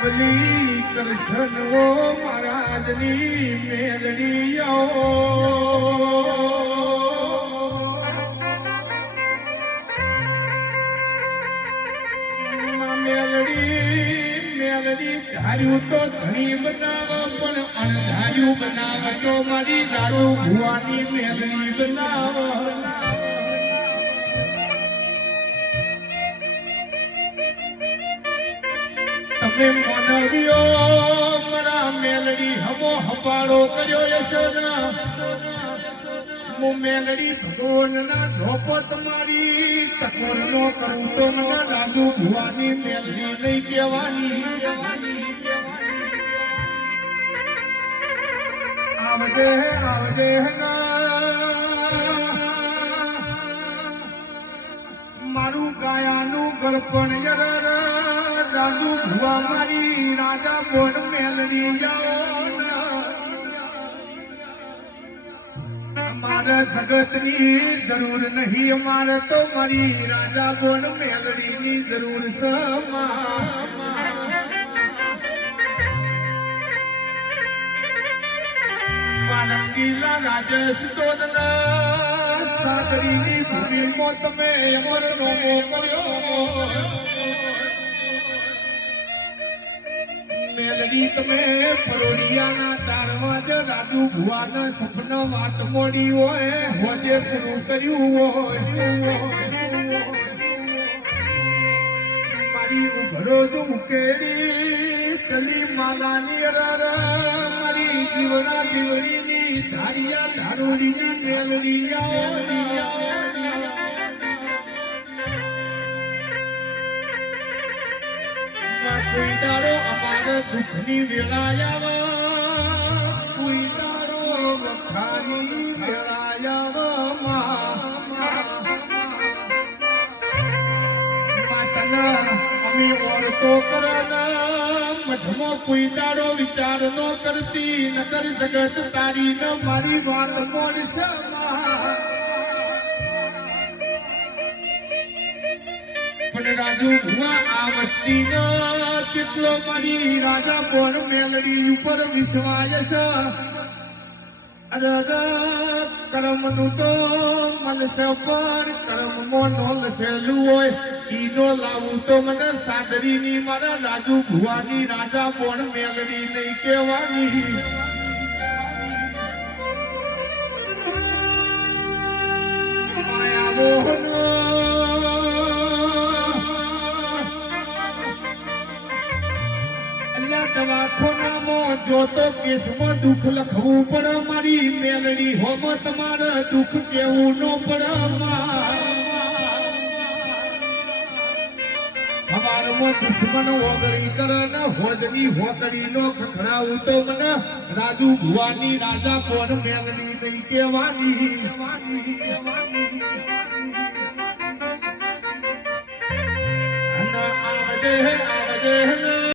જીવલી કૃષ્ણ ઓ મહારાજની મેલડીઓ મેલડી ધાર્યું તો ધણી બનાવ પણ અણધાર્યું બનાવ તો મારી દારૂ ભુવાની મેલડી બનાવ તમે મનવ્યો મારા મેલડી હમો હપાળો કર્યો યશોદા હું મેલડી ભગવાનના ઝોપત મારી ટકોર નો કરું તો મને રાજુ ભુવાની મેલડી નહીં કહેવાની આવજે આવજે મારું ગાયાનું ગળપણ યર રાજુ ભુવા મારી રાજા બોલ મેલડી જાઓ મારે જગતની જરૂર નહીં અમારે તો મારી રાજા બોલ મેલડીની જરૂર છે માનંગીલા રાજેશ તો સાગરીની ભૂમિમાં તમે અમરનો મોકલ્યો મેલડી તમે પરોડિયાના 4 વાગે રાજુ ભુવાના સપના વાત મોડી હોય હોજે પૂરું કર્યું હોય મારી ઉઘડો જ ઉકેડી કલી માલાની મારી જીવના જીવડીની ધારિયા ધારોડીની મેલડી કોઈ દાડો અમારે દુઃખની વેળાયાવા કોઈ દાડો વખાની વેળાયાવા અમે ઓળતો કરના મઠમાં કોઈ દાડો વિચાર ન કરતી નકર જગત તારી ન મારી વાત મોડશે પણ રાજુ ભુવા આ વસ્તી કેટલો મારી રાજા બોર મેલડી ઉપર વિશ્વાસ કર્મનું તો મનસે પર કર્મમાં નો લસેલું હોય ઈનો લાવું તો મને સાદરીની મારા રાજુ ભુવાની રાજા બોર મેલડી નહીં કહેવાની માયા મોહન દવાખાનામાં જોતો કેસમાં દુઃખ લખવું પડે મારી મેલડી હોમ તમારે દુઃખ કેવું ન પડે હવારમાં દુશ્મન ઓગળી કરે ને હોજની હોકડી નો ખખડાવું તો મને રાજુ ભુવાની રાજા કોણ મેલડી નહીં કહેવાની આવજે